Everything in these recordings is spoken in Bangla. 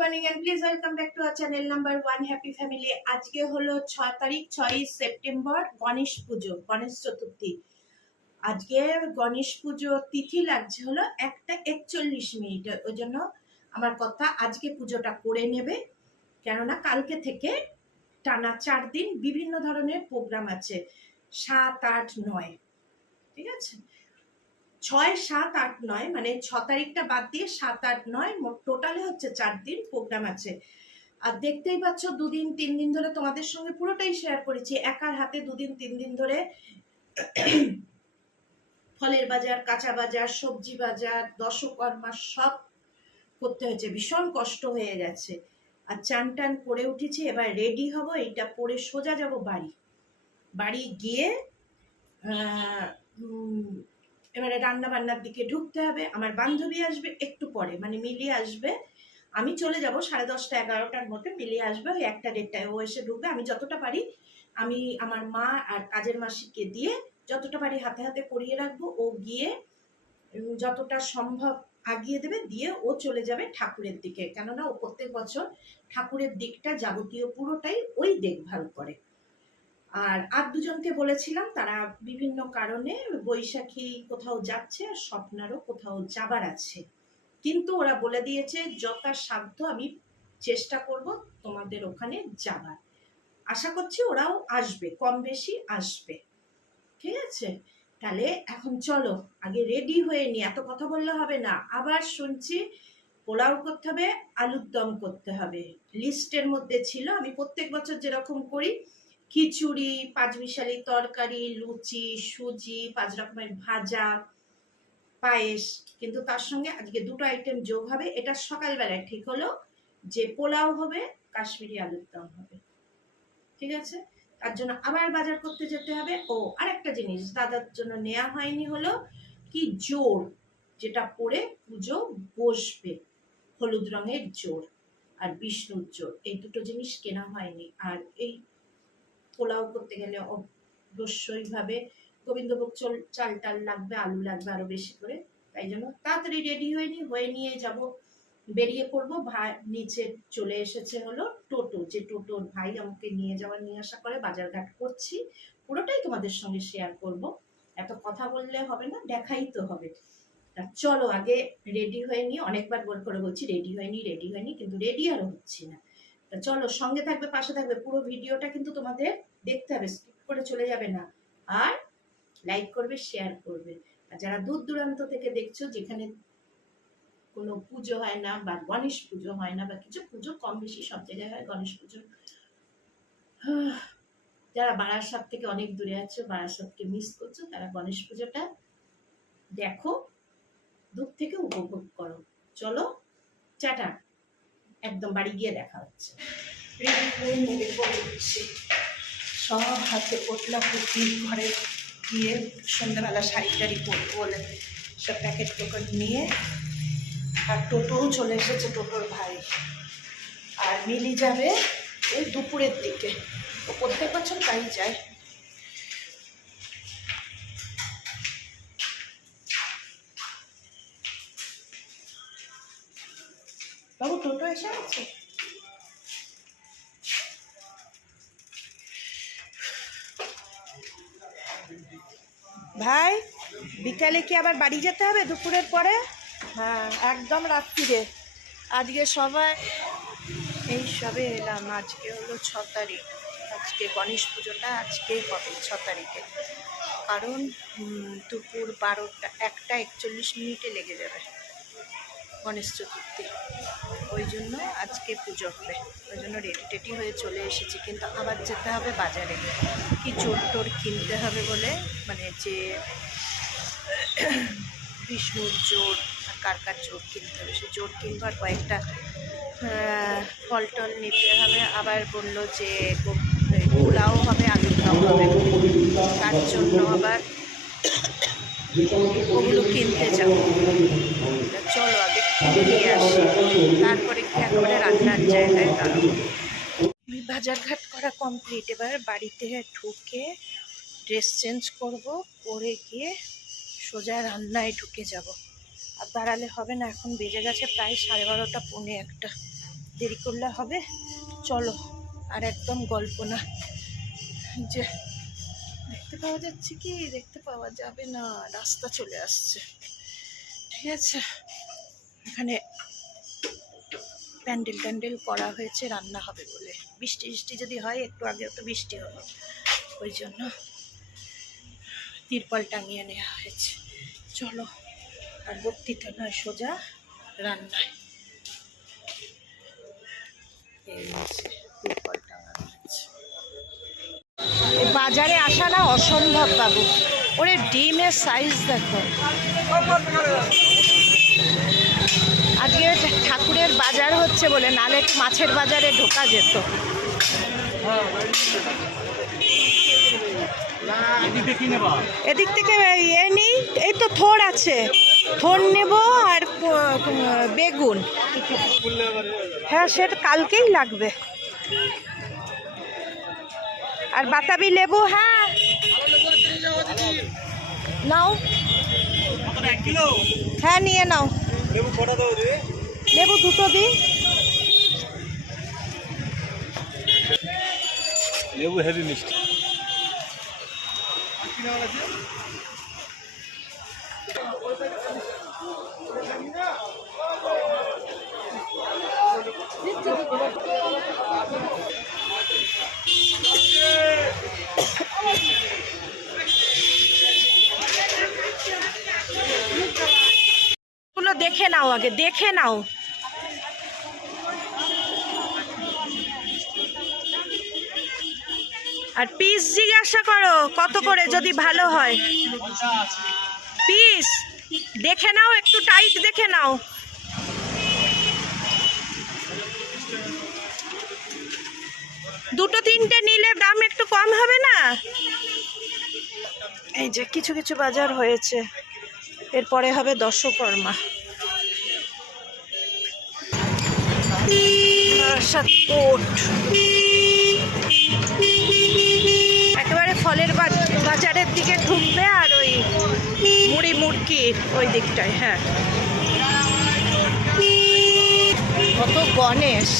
Morning and please welcome back to our channel number 1 happy family. আজকে হলো 6 তারিখ 6 সেপ্টেম্বর, গণেশ পুজো, গণেশ চতুর্থী। আজকে গণেশ পুজো তিথি লাগছে হলো 1:41। ওই জন্য আমার কথা, আজকে পুজোটা করে নেবে, কেননা কালকে থেকে টানা 4 দিন বিভিন্ন ধরনের প্রোগ্রাম আছে। 7, 8, 9, ঠিক আছে? 6, 7, 8, 9 মানে 6 তারিখটা বাদ দিয়ে 7, 8, 9 মোট টোটালে হচ্ছে 4 দিন প্রোগ্রাম আছে। আর দেখতেই পাচ্ছ 2 দিন 3 দিন ধরে তোমাদের সঙ্গে পুরোটাই শেয়ার করেছি। একার হাতে 2 দিন 3 দিন ধরে ফলের বাজার, কাঁচা বাজার, সবজি বাজার, দশকর্মা সব করতে হয়েছে, ভীষণ কষ্ট হয়ে গেছে। আর চান টান করে উঠেছি, এবার রেডি হব, এইটা পরে সোজা যাব বাড়ি গিয়ে এবারে রান্না বান্নার দিকে ঢুকতে হবে। আমার বান্ধবী আসবে একটু পরে, মানে মিলিয়ে আসবে। আমি চলে যাব 10:30 11টার মধ্যে, মিলিয়ে আসবে ওই 1টা 1:30টায়। ও এসে ঢুকবে। আমি যতটা পারি, আমি আমার মা আর কাজের মাসিকে দিয়ে যতটা পারি হাতে হাতে করিয়ে রাখবো। ও গিয়ে যতটা সম্ভব আগিয়ে দেবে, দিয়ে ও চলে যাবে ঠাকুরের দিকে, কেননা ও প্রত্যেক বছর ঠাকুরের দিকটা যাবতীয় পুরোটাই ওই দেখভাল করে। আর দুজনকে বলেছিলাম, তারা বিভিন্ন কারণে, বৈশাখী কোথাও যাচ্ছে আর স্বপ্নারও কোথাও যাবার আছে, কিন্তু ওরা বলে দিয়েছে যথাসাধ্য আমি চেষ্টা করব তোমাদের ওখানে যাবার। আশা করছি ওরাও আসবে, কম বেশি আসবে, ঠিক আছে? তাহলে এখন চলো আগে রেডি হয়ে নি, এত কথা বললে হবে না। আবার শুনছি পোলাও করতে হবে, আলুর দম করতে হবে, লিস্টের মধ্যে ছিল। আমি প্রত্যেক বছর যেরকম করি, খিচুড়ি, 5 মিশালি তরকারি, লুচি, সুজি, 5 রকমের ভাজা, পায়েস, কিন্তু তার সঙ্গে আজকে 2টো আইটেম যোগ হবে। এটা সকালবেলায় ঠিক হলো যে পোলাও হবে, কাশ্মীরি আলুর দম হবে, ঠিক আছে? তার জন্য আবার বাজার করতে যেতে হবে। ও আরেকটা জিনিস দাদার জন্য নেওয়া হয়নি, হলো কি জোড়, যেটা পরে পুজো বসবে, হলুদ রঙের জোড় আর বিষ্ণুর জোড়, এই 2টো জিনিস কেনা হয়নি। আর এই পোলাও করতে গেলে অবশ্যই ভাবে গোবিন্দভোগ চাল টাল লাগবে, আলু লাগবে আরো বেশি করে। তাই জন্য তাড়াতাড়ি রেডি হয়ে নিয়ে যাব, বেরিয়ে পড়বো। ভাই নিচে চলে এসেছে হলো টোটো, যে টোটোর ভাই আমাকে নিয়ে আসা করে, বাজারঘাট করছি, পুরোটাই তোমাদের সঙ্গে শেয়ার করব। এত কথা বললে হবে না, দেখাই তো হবে। তা চলো আগে রেডি হয়ে নিয়ে, অনেকবার করে বলছি রেডি হয়নি, কিন্তু রেডি আরো হচ্ছি না। তা চলো, সঙ্গে থাকবে, পাশে থাকবে, পুরো ভিডিওটা কিন্তু তোমাদের দেখতে হবে, স্কিপ করে চলে যাবে না। আর লাইক করবে, শেয়ার করবে। আর যারা দূর দূরান্ত থেকে দেখছো, যেখানে কোনো পুজো হয় না বা গণেশ পুজো হয় না, বা কিছু পুজো কম বেশি সব জায়গায় হয়, গণেশ পুজো, যারা বারাসাত থেকে অনেক দূরে আছো, বারাসাতকে মিস করছো, তারা গণেশ পুজোটা দেখো, দূর থেকে উপভোগ করো। চলো টাটা, একদম বাড়ি গিয়ে দেখা হচ্ছে। সব হাতে পোটলা পুটলি, ঘরে গিয়ে সন্ধ্যাবেলা শাড়ি টাড়ি পরবো বলে সব প্যাকেট টোকেট নিয়ে। আর টোটোও চলে এসেছে, টোটোর ভাই। আর মিলি যাবে ওই দুপুরের দিকে, ও প্রত্যেক বছর তাই যায়। বাবু টোটো এসে গেছে। ভাই বিকালে কি আবার বাড়ি যেতে হবে দুপুরের পরে? হ্যাঁ, একদম রাত্রিরে। আজকে সবাই এই সবে এলাম। আজকে হলো 6 তারিখ, আজকে গণেশ পুজোটা আজকে হবে 6 তারিখে। কারণ দুপুর 1:41 লেগে যাবে গণেশ চতুর্থী, ওই জন্য আজকে পুজো হবে। ওই জন্য রেডি টেডি হয়ে চলে এসেছি, কিন্তু আবার যেতে হবে বাজারে, কি চোর কিনতে হবে বলে, মানে যে বিষ্ণুর জোর আর কার জোর কিনতে হবে, সে জোর কিনবো। আর কয়েকটা ফল টল নিতে হবে। আবার বললো যে পোলাও হবে, আলুর দম হবে, তার জন্য আবার ওগুলো কিনতে যাবো। চলো আগে কিনে নিয়ে আসি, তারপরে কি একেবারে রান্নার জায়গায় দাঁড়াবো। বাজারঘাট করা কমপ্লিট। এবার বাড়িতে ঢুকে ড্রেস চেঞ্জ করব, করে গিয়ে সোজা রান্নায় ঢুকে যাব। আর দাঁড়ালে হবে না, এখন বেজে গেছে প্রায় 12:30 পৌনে 1। দেরি করলে হবে। চলো, আর একদম গল্প না। যে দেখতে পাওয়া যাচ্ছে কি দেখতে পাওয়া যাবে না, রাস্তা চলে আসছে। ঠিক আছে, এখানে প্যান্ডেল ট্যান্ডেল করা হয়েছে রান্না হবে বলে। বৃষ্টি বৃষ্টি যদি হয়, একটু আগেও তো বৃষ্টি হলো, ওই জন্য তিরপল টাঙিয়ে নেওয়া হয়েছে। চলো, আর বক্তৃতা নয়, সোজা রান্নায়। এই তিরপল টাঙানো হয়েছে। বাজারে আসা না অসম্ভব বাবু। ওরে ডিমের সাইজ দেখো। আজকে ঠাকুরের বাজার হচ্ছে বলে, নালে মাছের বাজারে ঢোকা যেত। এদিক থেকে ইয়ে নেই, এই তো থোড় আছে, থোড় নেব আর বেগুন। হ্যাঁ, সেটা কালকেই লাগবে। আর বাতাবি লেবু। হ্যাঁ নাও, হ্যাঁ নিয়ে নাও। লেবু 2টো দিই। লেবু হেভি মিষ্টি। গুলো দেখে নাও, আগে দেখে নাও। আর পিস জিজ্ঞাসা করো কত করে, যদি ভালো হয়। পিস দেখে নাও, একটু টাইট দেখে নাও। দুটো তিনটে নিলে দাম একটু কম হবে না? এই যে কিছু কিছু বাজার হয়েছে, এরপরে হবে দশকর্মা। একেবারে ফলের বাজারের দিকে ঢুকবে, আর ওই মুড়ি মুড়কি ওই দিকটায়। হ্যাঁ, কত গণেশ।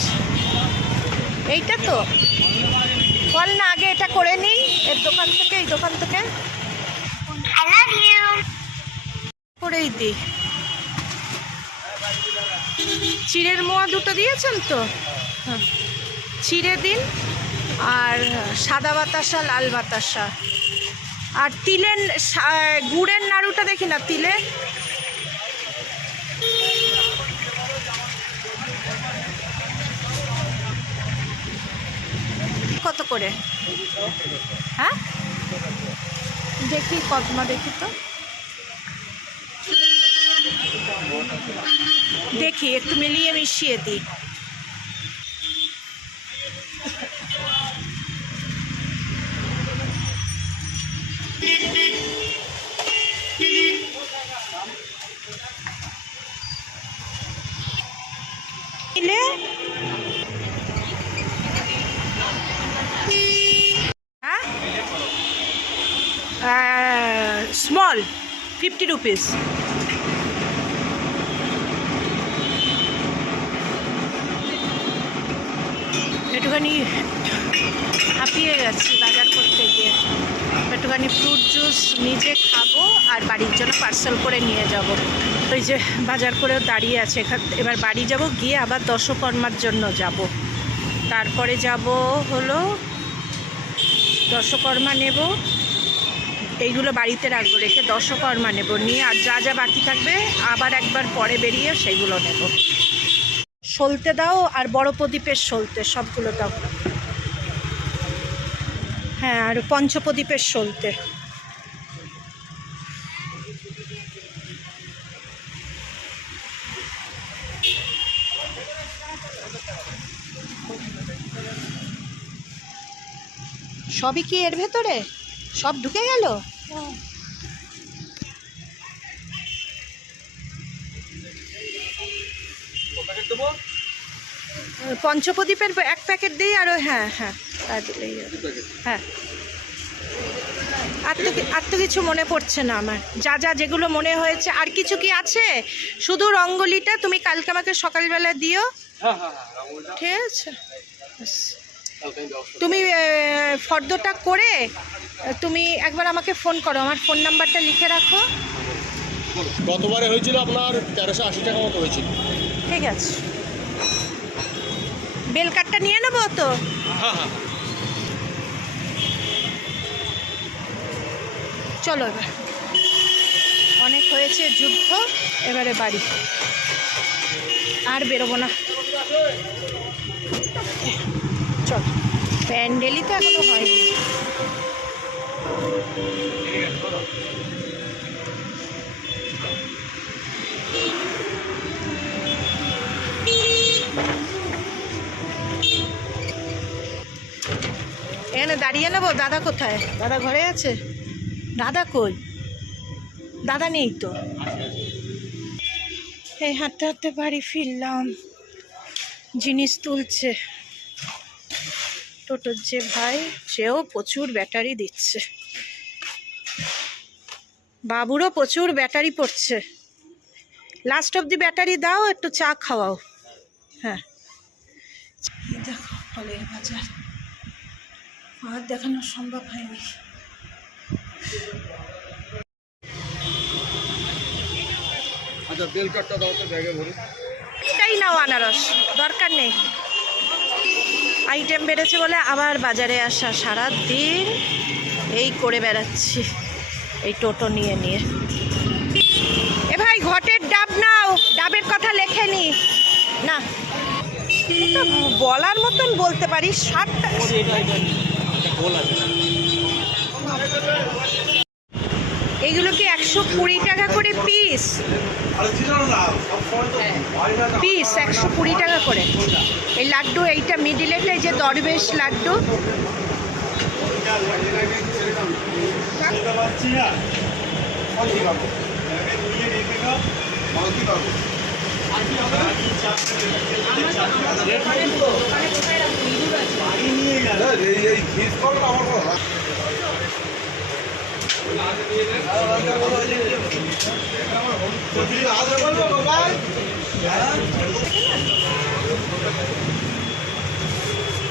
এইটা তো ফল না, আগে এটা করে নিই এর দোকান থেকে, এই দোকান থেকে করেই দিই। চিড়ের মোয়া 2টো দিয়েছেন তো? হ্যাঁ, চিড়ে দিন, আর সাদা বাতাসা, লাল বাতাসা। আর তিলের গুড়ের নাড়ুটা দেখি না, তিলে। কত করে? হ্যাঁ দেখি, কদমা দেখি তো, দেখি একটু মিলিয়ে মিশিয়ে দিই। Small 50 rupees. একটুখানি হাঁপিয়ে গেছি বাজার করতে গিয়ে। একটুখানি ফ্রুট জুস নিজে খাবো, আর বাড়ির জন্য পার্সেল করে নিয়ে যাব। ওই যে বাজার করেও দাঁড়িয়ে আছে। এবার বাড়ি যাব, গিয়ে আবার দশকর্মার জন্য যাব। তারপরে যাব হলো দশকর্মা নেব, এইগুলো বাড়িতে রাখবো, রেখে দশকর্মা নেব, নিয়ে আর যা যা বাকি থাকবে আবার একবার পরে বেরিয়ে সেইগুলো নেব। সলতে দাও, আর বড় প্রদীপের সলতে, সবগুলো দাও। হ্যাঁ, আর পঞ্চপ্রদীপের সলতে। সবই কি এর ভেতরে সব ঢুকে গেল? পঞ্চপ্রদীপের 1 প্যাকেট দিই, আর হ্যাঁ হ্যাঁ তা দিলেই হ্যাঁ। আর তো কিছু মনে পড়ছে না আমার, যা যা যেগুলো মনে হয়েছে। আর কিছু কি আছে? শুধু রঙ্গোলিটা তুমি কালকে আমাকে সকালবেলা দিও, ঠিক আছে, তুমি ফর্দটা করে তুমি একবার আমাকে ফোন করো, আমার ফোন নাম্বারটা লিখে রাখো। গতবারে হয়েছিল আপনার 1380 টাকা মতো হয়েছিল। ঠিক আছে, বেল কাটটা নিয়ে নেবো তো। চলো এবার, অনেক হয়েছে যুদ্ধ, এবারে বাড়ি আর বেরোবো না। চল, প্যান্ডেলই তো এখনো হয়নি। এখানে দাঁড়িয়ে নেবো। দাদা কোথায়? দাদা ঘরে আছে? দাদা কই? দাদা নেই তো। এই হাঁটতে হাঁটতে বাড়ি ফিরলাম, জিনিস তুলছে টোটোর যে ভাই, সেও প্রচুর ব্যাটারি দিচ্ছে, বাবুরও প্রচুর ব্যাটারি পড়ছে। লাস্ট অব দি ব্যাটারি দাও, একটু চা খাওয়াও। হ্যাঁ দেখো ফলের বাজার, আর দেখানো সম্ভব হয়নি। আচ্ছা, বেল কাটটা দাও তো ব্যাগে ভরে। এটাই নাও, আনারস দরকার নেই। আইটেম বেড়েছে বলে আবার বাজারে আসা, সারা দিন এই করে বেড়াচ্ছি এই টোটো নিয়ে নিয়ে। এ ভাই, ঘটের ডাব নাও, ডাবের কথা লেখে নি না, বলার মতন বলতে পারি। 60 টাকা এইগুলো কি 120 টাকা করে পিস? পিস 120 টাকা করে। এই লাড্ডু, এইটা মিডিলেটা, এই যে দরবেশ লাড্ডু,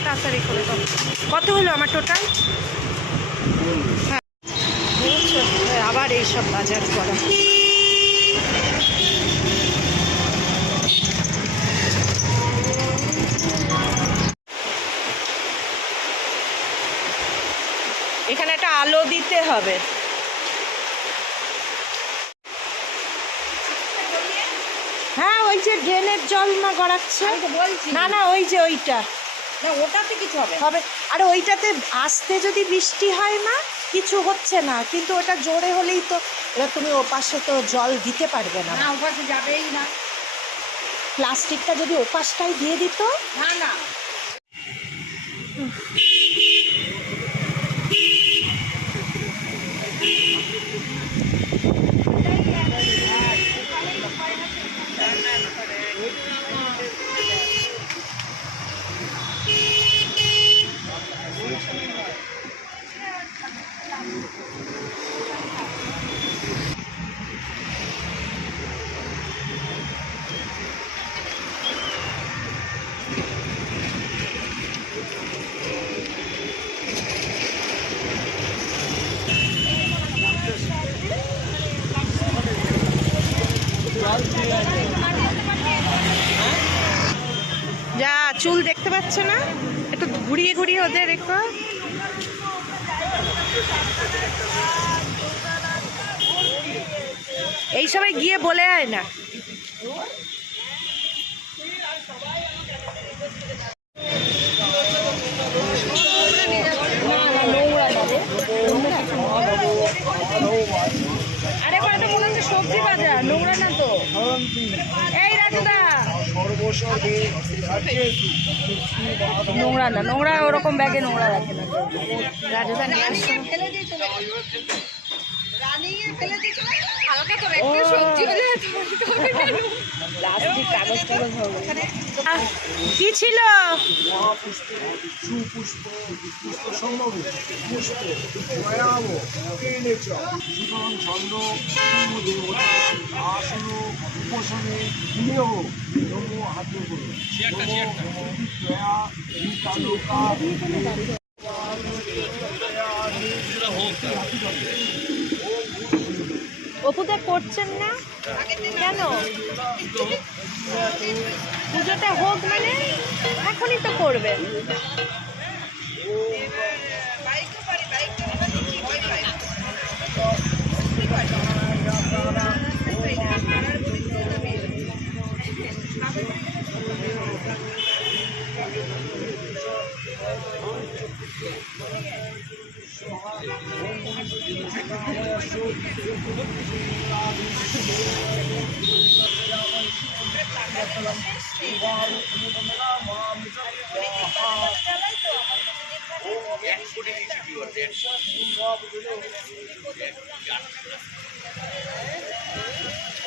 তাড়াতাড়ি করে দাও। কত হলো আমার টোটাল? হ্যাঁ, আবার এইসব বাজার করা। এখানে একটা আলো দিতে হবে। হ্যাঁ, ওই যে ড্রেনের জল না গড়াচ্ছে, না না, ওই যে ওইটা না, ওটাতে কিছু হবে হবে। আর ওইটাতে আসতে যদি বৃষ্টি হয় না, কিছু হচ্ছে না, কিন্তু ওটা জোরে হলেই তো, এবার তুমি ওপাশে তো জল দিতে পারবে না। ওপাশে যাবেই না। প্লাস্টিকটা যদি ওপাশটাই দিয়ে দিত। না না, যা চুল দেখতে পাচ্ছ না, একটু ঘুরিয়ে ঘুরিয়ে ওদের রেখো। এই সময় গিয়ে বলে আয় না। আরে তো মনে হচ্ছে সবজি বাজার, নোংরা না তো। এই রাজুদা, নোংরা না, নোংরা ওরকম ব্যাগে নোংরা রাখে না। রাজুদা নিয়ে আসছে। কি ছিল? সুপুষ্প পুষ্প সম্ভব পুষ্প দয়াব কেনেচ জীবন ছন্দ দেবতা আসন উপাসনে বিনিয়োগ নমো হাত করুন দয়া তালুকা অপুদা করছেন না কেন? পুজোটা হোক মানে এখনই তো করবেন।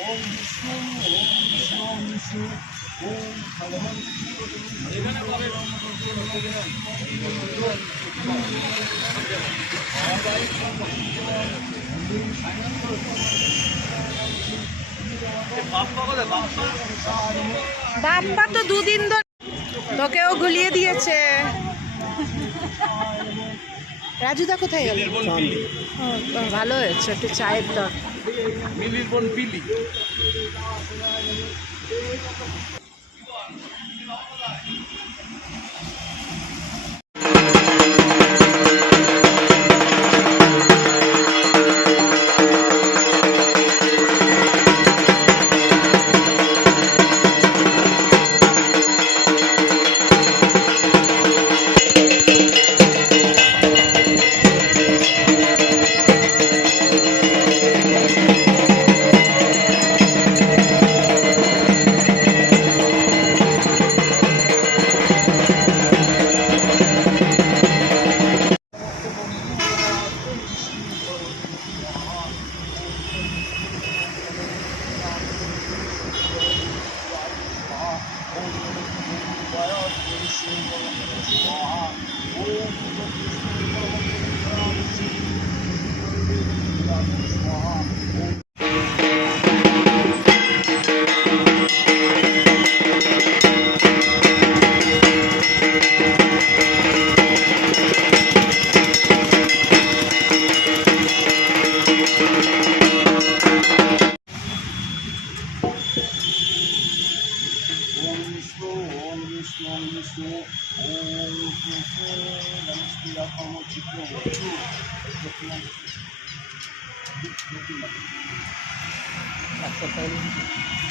ওম বিষ্ণু ওম বিষ্ণু ওম ভগবান বাপ্পা তো দুদিন ধরে তোকেও ঘুলিয়ে দিয়েছে। রাজুদা কোথায় গেল? ভালো হয়েছে, একটু চায়ের দর। মিলির বোন বিলি।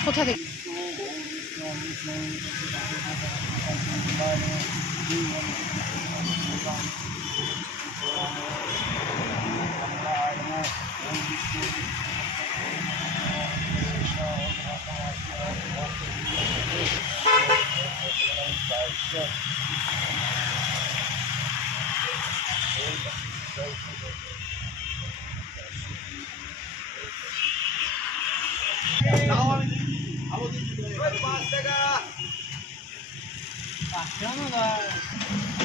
কোথা থেকে?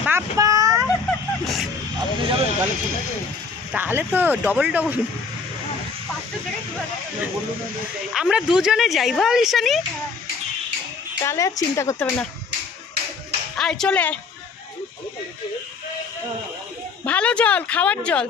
বাপ্পা তাহলে তো ডবল ডবল। আমরা দুজনে যাই বল ঈশানি, তাহলে আর চিন্তা করতে হবে না। আয় চলে আয়, ভালো জল, খাওয়ার জল।